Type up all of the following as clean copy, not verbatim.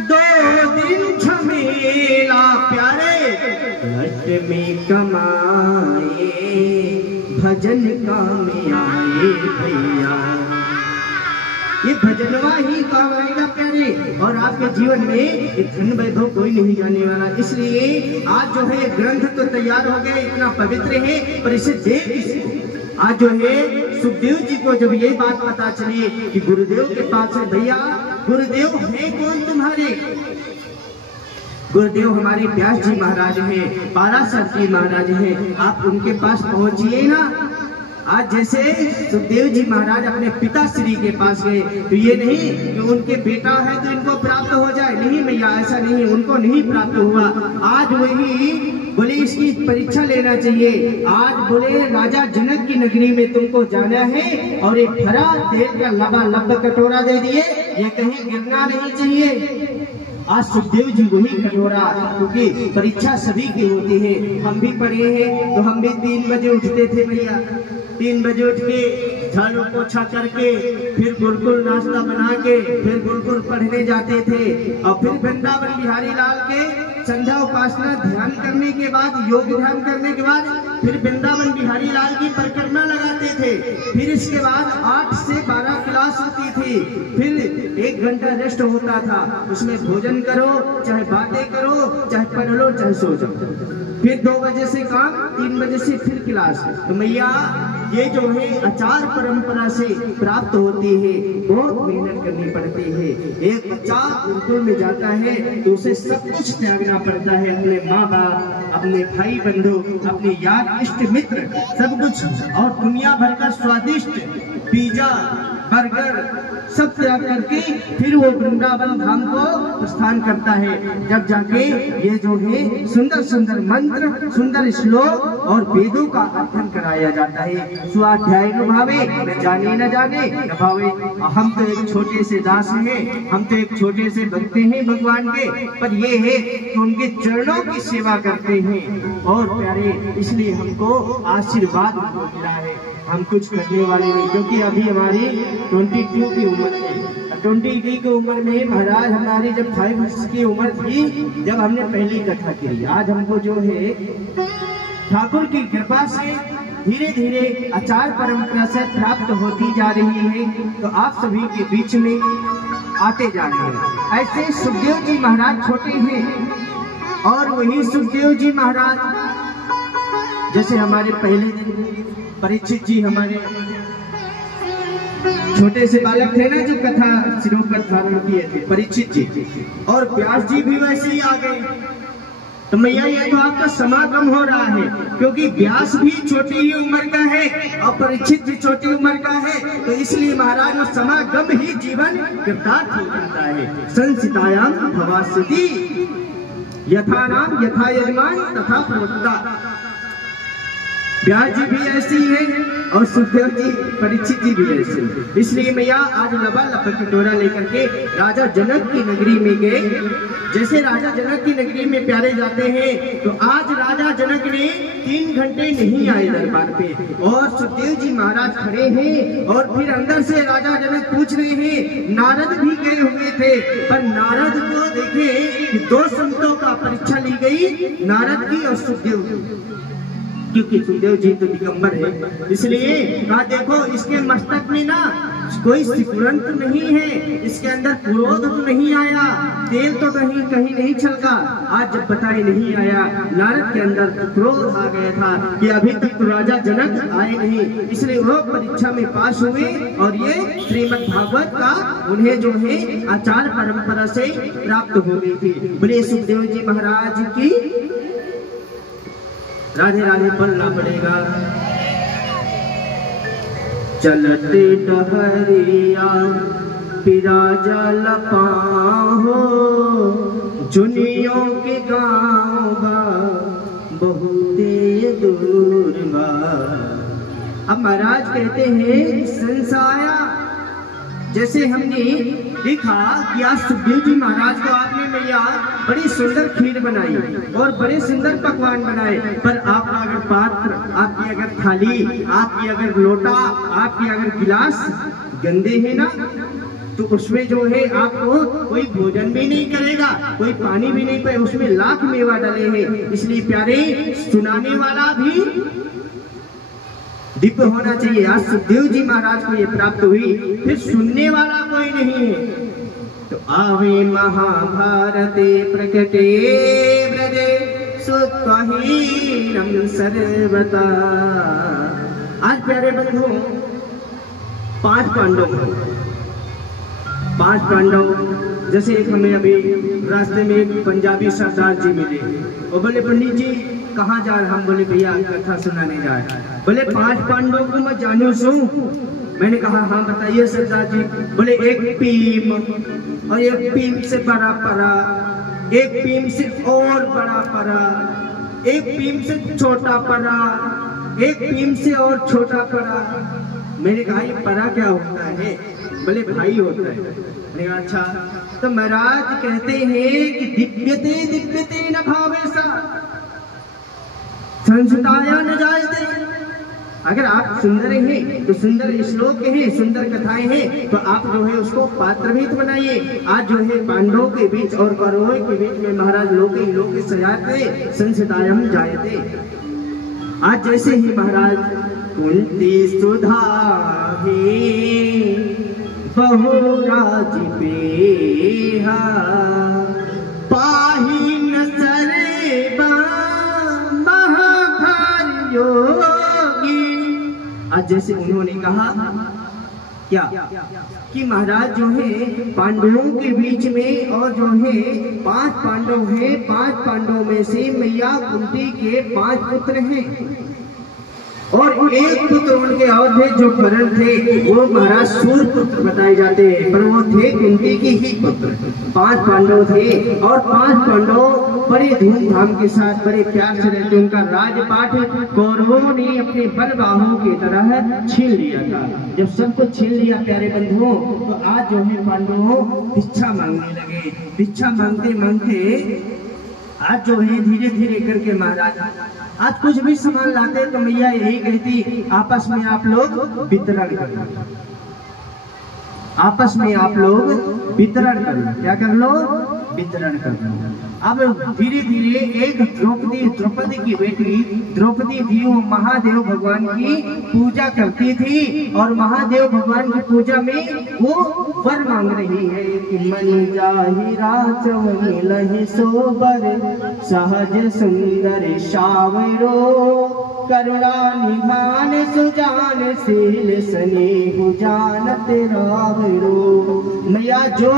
दो दिन झमेला प्यारे लट में कमाए भजन काम आए भैया। ये भजनवा ही काम आएगा प्यारे, और आपके जीवन में एक धन वैभव कोई नहीं जाने वाला। इसलिए आज जो है ग्रंथ तो तैयार हो गए, इतना पवित्र है, पर इसे दे किसको? आज जो है सुखदेव जी को जब ये बात पता चली कि गुरुदेव के पास है, भैया गुरुदेव है कौन तुम्हारे? गुरुदेव हमारे व्यास जी महाराज हैं, पाराशर जी महाराज हैं, आप उनके पास पहुंचिए ना। आज जैसे सुखदेव जी महाराज अपने पिता श्री के पास गए, तो ये नहीं कि उनके बेटा है तो इनको प्राप्त हो जाए, नहीं भैया ऐसा नहीं, उनको नहीं प्राप्त हुआ। आज वही बोले इसकी परीक्षा लेना चाहिए। आज बोले राजा जनक की नगरी में तुमको जाना है, और एक भरा तेल का लबालब कटोरा दे दिए, ये कहीं गिरना नहीं चाहिए। आज सुखदेव जी वही कटोरा, क्योंकि परीक्षा सभी की होती है, हम भी पढ़े हैं तो हम भी 3 बजे उठते थे भैया। 3 बजे उठ के झाड़ू पोछा करके फिर गुरुकुल नाश्ता बना के फिर गुरुकुल पढ़ने जाते थे, और फिर वृंदावन बिहारी लाल के संध्या उपासना ध्यान करने के बाद, योग ध्यान करने के बाद फिर वृंदावन बिहारी लाल की परिक्रमा लगाते थे। फिर इसके बाद 8 से 12 क्लास होती थी, फिर 1 घंटा रेस्ट होता था, उसमें भोजन करो, चाहे बातें करो, चाहे पढ़ लो, चाहे सो जाओ। फिर 2 बजे से काम, 3 बजे से फिर क्लास। तो मैया ये जो है आचार परंपरा से प्राप्त होती है, बहुत मेहनत करनी पड़ती है। एक बच्चा गुरुकुल में जाता है तो उसे सब कुछ त्यागना पड़ता है, अपने माँ बाप, अपने भाई बंधु, अपने यार इष्ट मित्र, सब कुछ, और दुनिया भर का स्वादिष्ट पिज्जा बर्गर सब त्याग करके फिर वो वृंदावन धाम को प्रस्थान करता है। जब जाके ये जो है सुंदर सुंदर मंत्र, सुंदर श्लोक और वेदों का अध्ययन कराया जाता है। स्वाध्याय न भावे न जाने न जाने न भावे। हम तो एक छोटे से दास हैं, हम तो एक छोटे से भक्त हैं भगवान के, पर ये है कि उनके चरणों की सेवा करते हैं। और प्यारे इसलिए हमको आशीर्वाद मिला है, हम कुछ करने वाले नहीं, क्योंकि अभी हमारी 22 की उम्र है। 22 की उम्र में महाराज हमारी जब 5 वर्ष की उम्र थी, जब हमने पहली कथा की। आज हमको जो है ठाकुर की कृपा से धीरे धीरे आचार परंपरा से प्राप्त होती जा रही है, तो आप सभी के बीच में आते जा रहे हैं। ऐसे सुखदेव जी महाराज छोटे हैं, और वही सुखदेव जी महाराज जैसे हमारे पहले दिन परीक्षित जी हमारे छोटे से बालक थे ना, जो कथा सिरोपर धारण किए थे परीक्षित जी, और व्यास जी भी वैसे ही आ गए। तो मैया ये तो आपका समागम हो रहा है, क्योंकि व्यास भी छोटी ही उम्र का है और परीक्षित भी छोटी उम्र का है, तो इसलिए महाराज वो समागम ही जीवन कृतार्थ हो जाता है। संसितायाम भवास्यति यथा नाम यथा यजमान तथा प्रवक्ता। व्यास जी भी ऐसी है और सुखदेव जी परीक्षित जी भी ऐसे। इसलिए मैया आज लबालब कटोरा लेकर के राजा जनक की नगरी में गए। जैसे राजा जनक की नगरी में प्यारे जाते हैं, तो आज राजा जनक ने 3 घंटे नहीं आए दरबार पे, और सुखदेव जी महाराज खड़े हैं, और फिर अंदर से राजा जनक पूछ रहे हैं। नारद भी गए हुए थे, पर नारद को देखे कि 2 संतों का परीक्षा ली गई, नारद की और सुखदेव की, क्योंकि सुखदेव जी तो दिगंबर है। इसलिए कहा देखो इसके मस्तक में ना कोई सिकुड़न तो नहीं है, इसके अंदर क्रोध तो नहीं आया, तेल तो कहीं कहीं नहीं छलका। आज जब बताए नहीं आया, नारद के अंदर क्रोध आ गया था कि अभी तक तो राजा जनक आए नहीं, इसलिए वो परीक्षा में पास हुए, और ये श्रीमद् भागवत का उन्हें जो है आचार परंपरा से प्राप्त हो गई थी। बोले सुखदेव जी महाराज की राधे राधे बोलना पड़ेगा। चलते डहरिया पिराजा लपाहो, जुनियों के गाँव बा बहुते दूर बा। अब महाराज कहते हैं संसाया, जैसे हमने देखा कि आज सुखदेव जी महाराज को आपने मैया बड़ी सुंदर खीर बनाई और बड़े सुंदर पकवान बनाए, पर आपका अगर पात्र, आपकी अगर थाली, आपकी अगर लोटा, आपकी अगर गिलास गंदे हैं ना, तो उसमें जो है आपको कोई भोजन भी नहीं करेगा, कोई पानी भी नहीं पाए, उसमें लाख मेवा डले हैं। इसलिए प्यारे, सुनाने वाला भी दिव्य होना चाहिए। आज सुखदेव जी महाराज को ये प्राप्त हुई, फिर सुनने वाला कोई नहीं है। तो आवे महाभारते प्रकटे ब्रजे सुत्वहीनम सर्वता। आज प्यारे बंधु, 5 पांडव जैसे एक हमें अभी रास्ते में एक पंजाबी सरदार जी मिले, वो बोले पंडित जी कहाँ जा रहे? हम बोले भैया कथा सुनाने जा रहे। बोले 5 पांडवों को मैं जानू सू। मैंने कहा हाँ बताइए सरदार जी। बोले एक पीम, और एक पीम से बड़ा परा, एक पीम से और बड़ा परा, एक पीम से छोटा परा, एक पीम से और छोटा परा। मैंने कहा ये परा क्या होता है? बोले भाई होता है। मैंने कहा अच्छा। तो महाराज कहते हैं कि दिव्यते न भावे सा संस्ताया न जायते। अगर आप सुंदर हैं तो सुंदर श्लोक हैं, सुंदर कथाएं हैं, तो आप जो है उसको पात्रभीत बनाइए। आज जो है पांडवों के बीच और कौरवों के बीच में महाराज लोके सजाते संस्तायम जायते। आज जैसे ही महाराज कुंती सुधा बहुराज पेहा पाही न सरेबा महाभार योगी। आज जैसे उन्होंने कहा क्या कि महाराज जो है पांडवों के बीच में, और जो है 5 पांडव हैं, 5 पांडवों में से मैया कुंती के 5 पुत्र हैं, और एक पुत्र उनके और थे जो करण थे, वो महाराज सूर पुत्र बताए जाते हैं, पर वो थे कुंती की ही पुत्र। 5 पांडव थे, और 5 पांडव बड़े धूमधाम के साथ बड़े प्यार से रहते। उनका राजपाट कौरवों ने अपने बलबाहों की तरह छीन लिया था। जब सब कुछ छीन लिया प्यारे बंधुओं, तो आज जो है पांडवों भिक्षा मांगने लगे। भिक्षा मांगते मांगते आज जो है धीरे धीरे करके महाराज आज कुछ भी सामान लाते तो मैया यही कहती आपस में आप लोग वितरण करो, आपस में आप लोग वितरण करो। क्या कर लो? वितरण कर लो। अब धीरे धीरे एक द्रौपदी की बेटी द्रौपदी थी, वो महादेव भगवान की पूजा करती थी, और महादेव भगवान की पूजा में वो वर मांग रही है कि मन जाहि राचवनि लहि सोबर सहज सुंदर शावरो करुणा निधान सुजान शील स्नेह जानत रावरो। मैया जो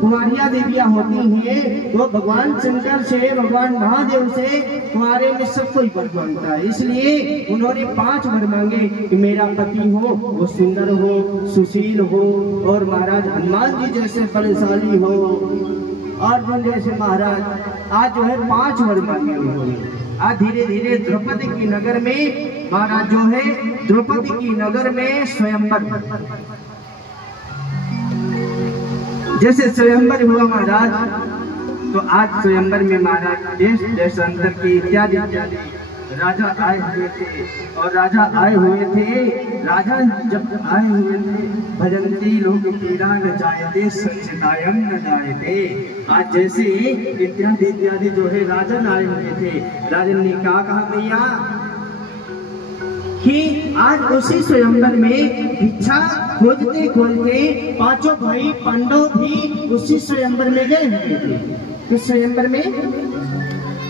कुंवारिया देवियां होती हैं वो भगवान शंकर से, भगवान महादेव से कुंवारे में सब कोई वर मांगता है। इसलिए उन्होंने 5 वर मांगे कि मेरा पति हो वो सुंदर हो, सुशील हो, और महाराज हनुमान जी जैसे बलशाली हो, अर्जुन जैसे महाराज। आज जो है 5 वर मांगे उन्होंने। आज धीरे धीरे द्रौपदी की नगर में महाराज जो है द्रौपदी की नगर में स्वयंवर, जैसे स्वयंवर हुआ महाराज, तो आज स्वयंवर में महाराज देश देशांतर के इत्यादि राजा आए हुए थे, और राजा आए हुए थे। राजा जब आए हुए थे, भजन्ति लोग पीड़ा न जायते संचितायम न जायते। आज जैसे इत्यादि इत्यादि जो है राजन आए हुए थे, राजन ने क्या कहा मैया कि आज उसी स्वयंवर में भिक्षा खोजते खोजते 5 भाई पांडव भी उसी स्वयंवर में गए हुए थे। किस स्वयंवर में?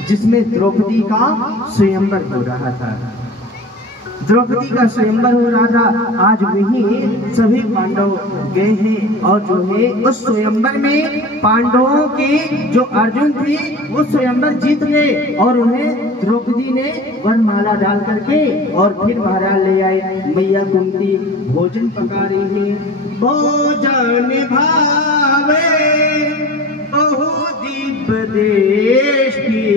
जिसमें द्रौपदी का स्वयंवर हो रहा था। द्रौपदी का स्वयंवर हो रहा था। आज वही सभी पांडव गए हैं, और जो है उस स्वयंवर में पांडवों के जो अर्जुन थे वो स्वयंवर जीत गए, और उन्हें द्रौपदी ने वरमाला डाल करके और फिर महाराज ले आए। मैया कुंती भोजन पका रही है। भोजन भावे बहु दीप देश की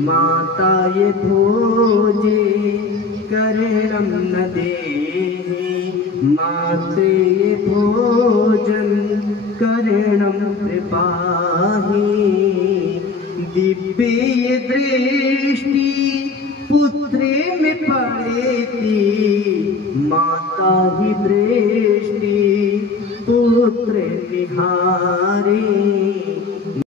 माता ये भोजे करणम न देहि माते ये भोजन करणम कृपाहि। दिव्य दृष्टि पुत्रे में पड़ेती माता ही दृष्टि पुत्र पुत्र निहारे।